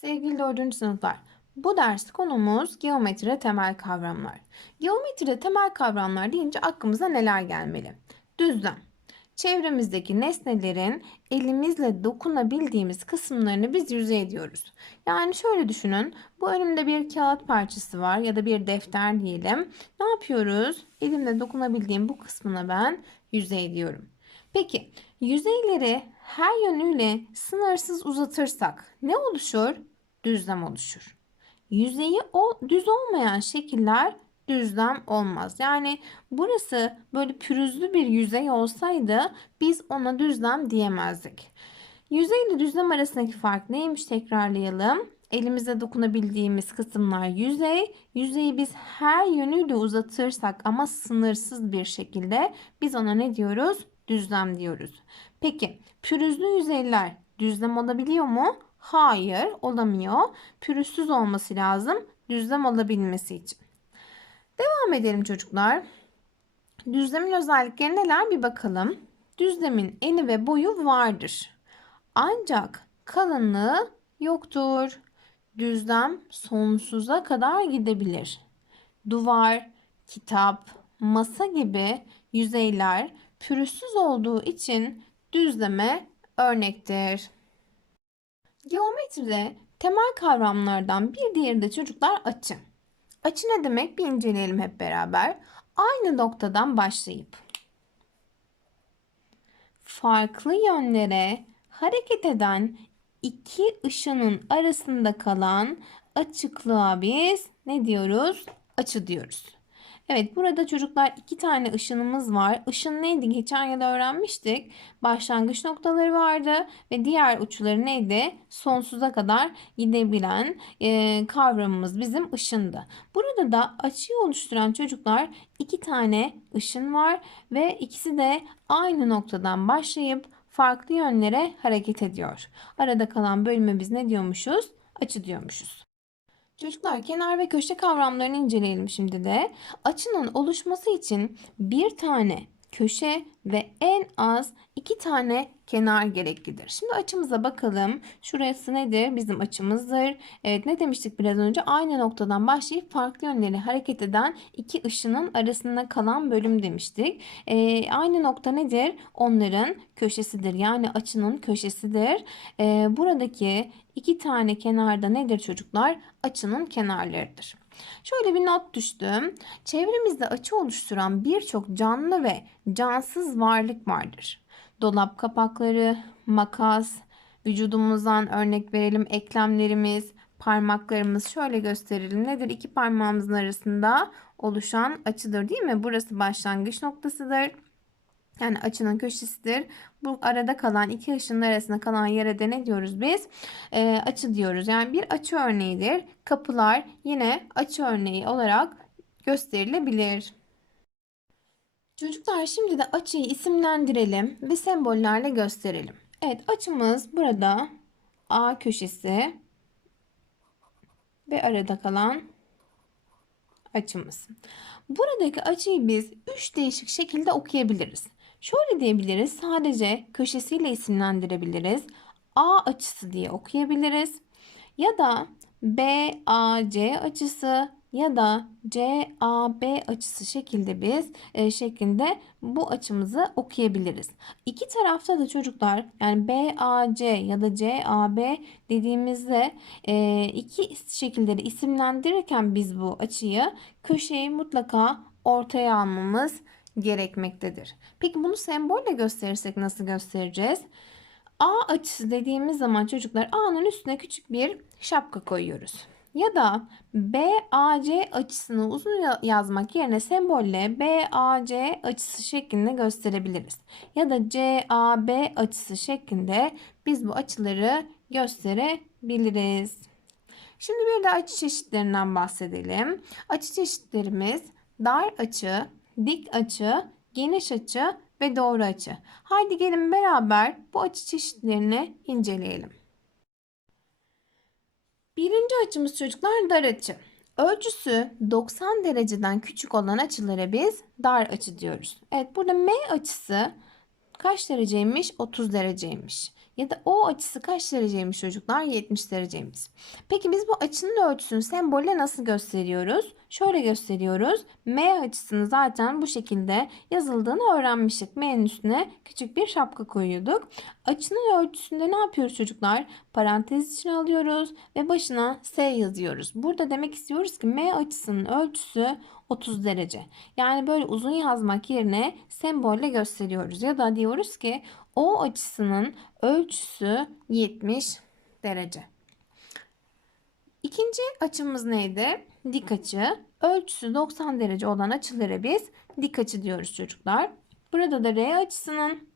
Sevgili 4. sınıflar, bu ders konumuz geometride temel kavramlar. Geometride temel kavramlar deyince aklımıza neler gelmeli? Düzlem. Çevremizdeki nesnelerin elimizle dokunabildiğimiz kısımlarını biz yüzey diyoruz. Yani şöyle düşünün, bu önümde bir kağıt parçası var ya da bir defter diyelim. Ne yapıyoruz? Elimle dokunabildiğim bu kısmına ben yüzey diyorum. Peki yüzeyleri her yönüyle sınırsız uzatırsak ne oluşur? Düzlem oluşur. Yüzeyi o düz olmayan şekiller düzlem olmaz. Yani burası böyle pürüzlü bir yüzey olsaydı biz ona düzlem diyemezdik. Yüzey ile düzlem arasındaki fark neymiş tekrarlayalım. Elimize dokunabildiğimiz kısımlar yüzey. Yüzeyi biz her yönüyle uzatırsak ama sınırsız bir şekilde biz ona ne diyoruz? Düzlem diyoruz. Peki pürüzlü yüzeyler düzlem olabiliyor mu? Hayır olamıyor. Pürüzsüz olması lazım düzlem olabilmesi için. Devam edelim çocuklar. Düzlemin özellikleri neler bir bakalım. Düzlemin eni ve boyu vardır. Ancak kalınlığı yoktur. Düzlem sonsuza kadar gidebilir. Duvar, kitap, masa gibi yüzeyler pürüzsüz olduğu için düzleme örnektir. Geometride temel kavramlardan bir diğeri de çocuklar açı. Açı ne demek bir inceleyelim hep beraber. Aynı noktadan başlayıp farklı yönlere hareket eden iki ışının arasında kalan açıklığa biz ne diyoruz? Açı diyoruz. Evet burada çocuklar iki tane ışınımız var. Işın neydi? Geçen yıl öğrenmiştik. Başlangıç noktaları vardı ve diğer uçları neydi? Sonsuza kadar gidebilen e, kavramımız bizim ışındı. Burada da açıyı oluşturan çocuklar iki tane ışın var ve ikisi de aynı noktadan başlayıp farklı yönlere hareket ediyor. Arada kalan bölüme biz ne diyormuşuz? Açı diyormuşuz. Çocuklar kenar ve köşe kavramlarını inceleyelim şimdi de. Açının oluşması için bir tane köşe ve en az iki tane kenar gereklidir. Şimdi açımıza bakalım. Şurası nedir? Bizim açımızdır. Evet ne demiştik biraz önce? Aynı noktadan başlayıp farklı yönleri hareket eden iki ışının arasında kalan bölüm demiştik. Ee, aynı nokta nedir? Onların köşesidir. Yani açının köşesidir. Ee, buradaki iki tane kenarda nedir çocuklar? Açının kenarlarıdır. Şöyle bir not düştüm. Çevremizde açı oluşturan birçok canlı ve cansız varlık vardır. Dolap kapakları, makas, vücudumuzdan örnek verelim eklemlerimiz, parmaklarımız şöyle gösterelim. Nedir? İki parmağımızın arasında oluşan açıdır değil mi? Burası başlangıç noktasıdır. Yani açının köşesidir. Bu arada kalan iki ışının arasında kalan yere de ne diyoruz biz? E, açı diyoruz. Yani bir açı örneğidir. Kapılar yine açı örneği olarak gösterilebilir. Çocuklar şimdi de açıyı isimlendirelim ve sembollerle gösterelim. Evet açımız burada A köşesi ve arada kalan açımız. Buradaki açıyı biz 3 değişik şekilde okuyabiliriz. Şöyle diyebiliriz. Sadece köşesiyle isimlendirebiliriz. A açısı diye okuyabiliriz. Ya da BAC açısı ya da CAB açısı şekilde biz e, şeklinde bu açımızı okuyabiliriz. İki tarafta da çocuklar yani BAC ya da CAB dediğimizde e, iki şekilleri isimlendirirken biz bu açıyı köşeyi mutlaka ortaya almamız gerekmektedir. Peki bunu sembolle gösterirsek nasıl göstereceğiz? A açısı dediğimiz zaman çocuklar A'nın üstüne küçük bir şapka koyuyoruz. Ya da BAC açısını uzun yazmak yerine sembolle BAC açısı şeklinde gösterebiliriz. Ya da CAB açısı şeklinde biz bu açıları gösterebiliriz. Şimdi bir de açı çeşitlerinden bahsedelim. Açı çeşitlerimiz dar açı, dik açı, geniş açı ve doğru açı. Haydi gelin beraber bu açı çeşitlerini inceleyelim. Birinci açımız çocuklar dar açı. Ölçüsü 90 dereceden küçük olan açılara biz dar açı diyoruz. Evet burada M açısı kaç dereceymiş? 30 dereceymiş. Ya da O açısı kaç dereceymiş çocuklar? 70 dereceymiş. Peki biz bu açının ölçüsünü sembolle nasıl gösteriyoruz? Şöyle gösteriyoruz. M açısını zaten bu şekilde yazıldığını öğrenmiştik. M'nin üstüne küçük bir şapka koyuyorduk. Açının ölçüsünde ne yapıyoruz çocuklar? Parantez içine alıyoruz ve başına S yazıyoruz. Burada demek istiyoruz ki M açısının ölçüsü 30 derece. Yani böyle uzun yazmak yerine sembolle gösteriyoruz. Ya da diyoruz ki O açısının ölçüsü 70 derece. İkinci açımız neydi? Dik açı. Ölçüsü 90 derece olan açılara biz dik açı diyoruz çocuklar. Burada da R açısının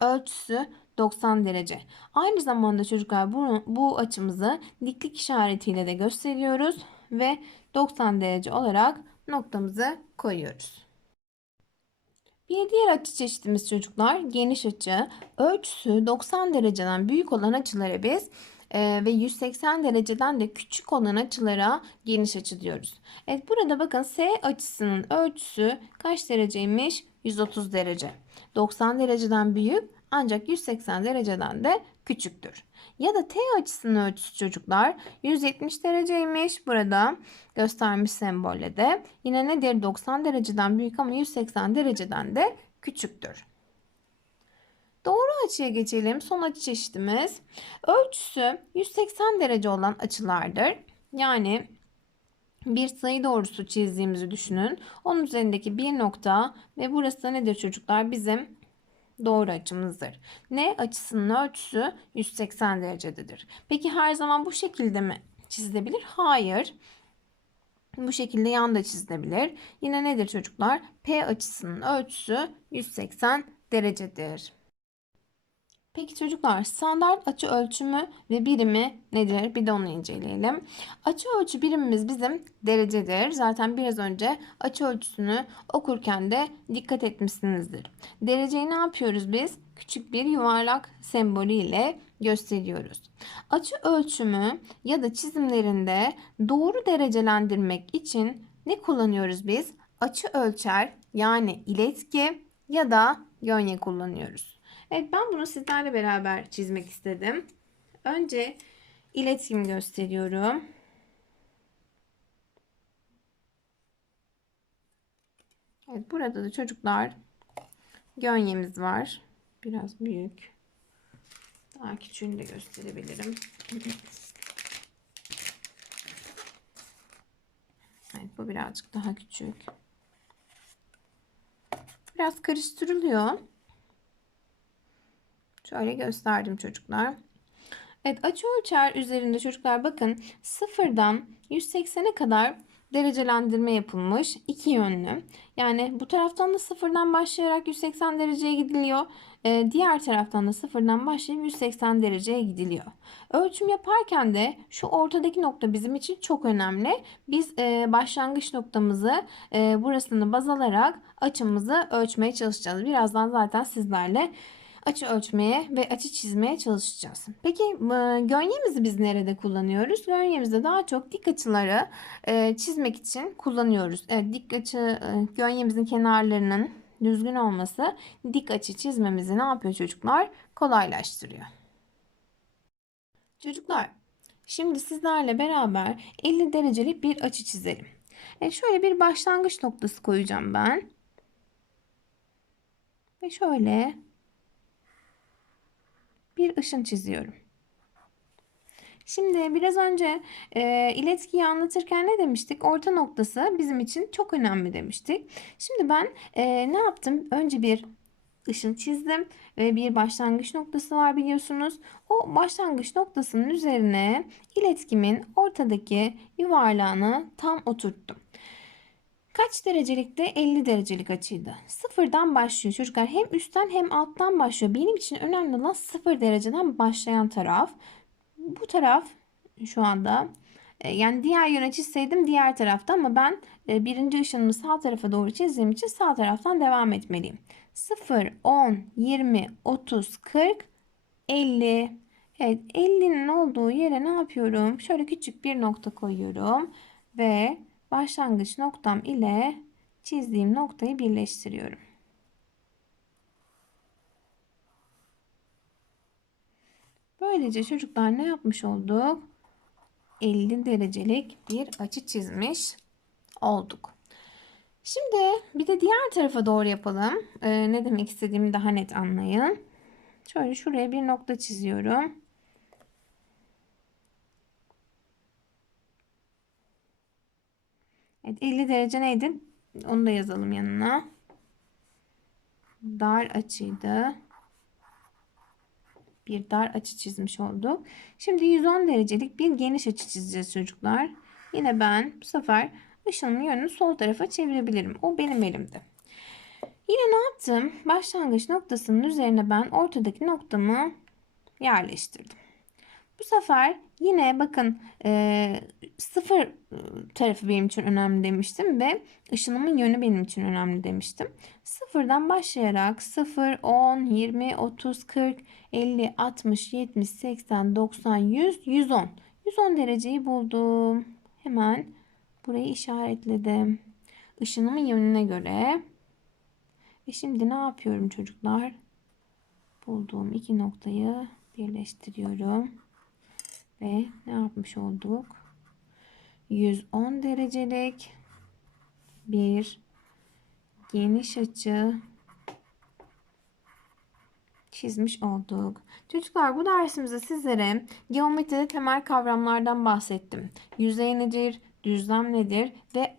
ölçüsü 90 derece. Aynı zamanda çocuklar bu, bu açımızı diklik işaretiyle de gösteriyoruz ve 90 derece olarak noktamızı koyuyoruz. Bir diğer açı çeşitimiz çocuklar geniş açı. Ölçüsü 90 dereceden büyük olan açılara biz e, ve 180 dereceden de küçük olan açılara geniş açı diyoruz. Evet burada bakın S açısının ölçüsü kaç dereceymiş? 130 derece. 90 dereceden büyük ancak 180 dereceden de küçüktür. Ya da T açısının ölçüsü çocuklar 170 dereceymiş. Burada göstermiş sembolle de. Yine nedir? 90 dereceden büyük ama 180 dereceden de küçüktür. Doğru açıya geçelim. Son açı çeşitimiz. Ölçüsü 180 derece olan açılardır. Yani bir sayı doğrusu çizdiğimizi düşünün. Onun üzerindeki bir nokta ve burası nedir çocuklar? Bizim doğru açımızdır. Ne açısının ölçüsü 180 derecededir. Peki her zaman bu şekilde mi çizilebilir? Hayır. Bu şekilde yan da çizilebilir. Yine nedir çocuklar? P açısının ölçüsü 180 derecedir. Peki çocuklar standart açı ölçümü ve birimi nedir? Bir de onu inceleyelim. Açı ölçü birimimiz bizim derecedir. Zaten biraz önce açı ölçüsünü okurken de dikkat etmişsinizdir. Dereceyi ne yapıyoruz biz? Küçük bir yuvarlak sembolü ile gösteriyoruz. Açı ölçümü ya da çizimlerinde doğru derecelendirmek için ne kullanıyoruz biz? Açı ölçer yani iletki ya da gönye kullanıyoruz. Evet ben bunu sizlerle beraber çizmek istedim. Önce iletkim gösteriyorum. Evet burada da çocuklar gönyemiz var. Biraz büyük. Daha küçüğünü de gösterebilirim. Evet bu birazcık daha küçük. Biraz karıştırılıyor. Şöyle gösterdim çocuklar. Evet açı ölçer üzerinde çocuklar bakın sıfırdan 180'e kadar derecelendirme yapılmış iki yönlü. Yani bu taraftan da sıfırdan başlayarak 180 dereceye gidiliyor. Ee, diğer taraftan da sıfırdan başlayıp 180 dereceye gidiliyor. Ölçüm yaparken de şu ortadaki nokta bizim için çok önemli. Biz e, başlangıç noktamızı e, burasını baz alarak açımızı ölçmeye çalışacağız. Birazdan zaten sizlerle açı ölçmeye ve açı çizmeye çalışacağız. Peki gönyemizi biz nerede kullanıyoruz? Gönyemizde daha çok dik açıları e, çizmek için kullanıyoruz. Evet, dik açı e, gönyemizin kenarlarının düzgün olması dik açı çizmemizi ne yapıyor çocuklar? Kolaylaştırıyor. Çocuklar şimdi sizlerle beraber 50 derecelik bir açı çizelim. Evet, şöyle bir başlangıç noktası koyacağım ben. Ve şöyle bir ışın çiziyorum. Şimdi biraz önce e, iletkiyi anlatırken ne demiştik? Orta noktası bizim için çok önemli demiştik. Şimdi ben e, ne yaptım? Önce bir ışın çizdim ve bir başlangıç noktası var biliyorsunuz. O başlangıç noktasının üzerine iletkimin ortadaki yuvarlağını tam oturttum. Kaç derecelikte? 50 derecelik açıydı. Sıfırdan başlıyor çocuklar. Hem üstten hem alttan başlıyor. Benim için önemli olan sıfır dereceden başlayan taraf. Bu taraf şu anda e, yani diğer yöne çizseydim diğer tarafta ama ben e, birinci ışınımı sağ tarafa doğru çizdiğim için sağ taraftan devam etmeliyim. 0, 10, 20, 30, 40, 50. Evet 50'nin olduğu yere ne yapıyorum? Şöyle küçük bir nokta koyuyorum ve başlangıç noktam ile çizdiğim noktayı birleştiriyorum. Böylece çocuklar ne yapmış olduk? 50 derecelik bir açı çizmiş olduk. Şimdi bir de diğer tarafa doğru yapalım. Ee, ne demek istediğimi daha net anlayın. Şöyle şuraya bir nokta çiziyorum. Evet 50 derece neydi? Onu da yazalım yanına. Dar açıydı. Bir dar açı çizmiş olduk. Şimdi 110 derecelik bir geniş açı çizeceğiz çocuklar. Yine ben bu sefer ışınımın yönünü sol tarafa çevirebilirim. O benim elimde. Yine ne yaptım? Başlangıç noktasının üzerine ben ortadaki noktamı yerleştirdim. Bu sefer yine bakın e, sıfır tarafı benim için önemli demiştim ve ışınımın yönü benim için önemli demiştim. Sıfırdan başlayarak 0, 10, 20, 30, 40, 50, 60, 70, 80, 90, 100, 110. 110 dereceyi buldum. Hemen burayı işaretledim. Işınımın yönüne göre. Ve şimdi ne yapıyorum çocuklar? Bulduğum iki noktayı birleştiriyorum. Ve ne yapmış olduk? 110 derecelik bir geniş açı çizmiş olduk. Çocuklar bu dersimizde sizlere geometride temel kavramlardan bahsettim. Yüzey nedir, düzlem nedir ve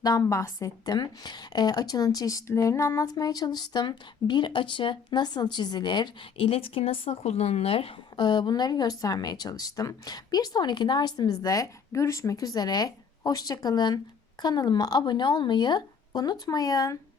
açıdan bahsettim. E, açının çeşitlerini anlatmaya çalıştım. Bir açı nasıl çizilir, iletki nasıl kullanılır e, bunları göstermeye çalıştım. Bir sonraki dersimizde görüşmek üzere. Hoşçakalın. Kanalıma abone olmayı unutmayın.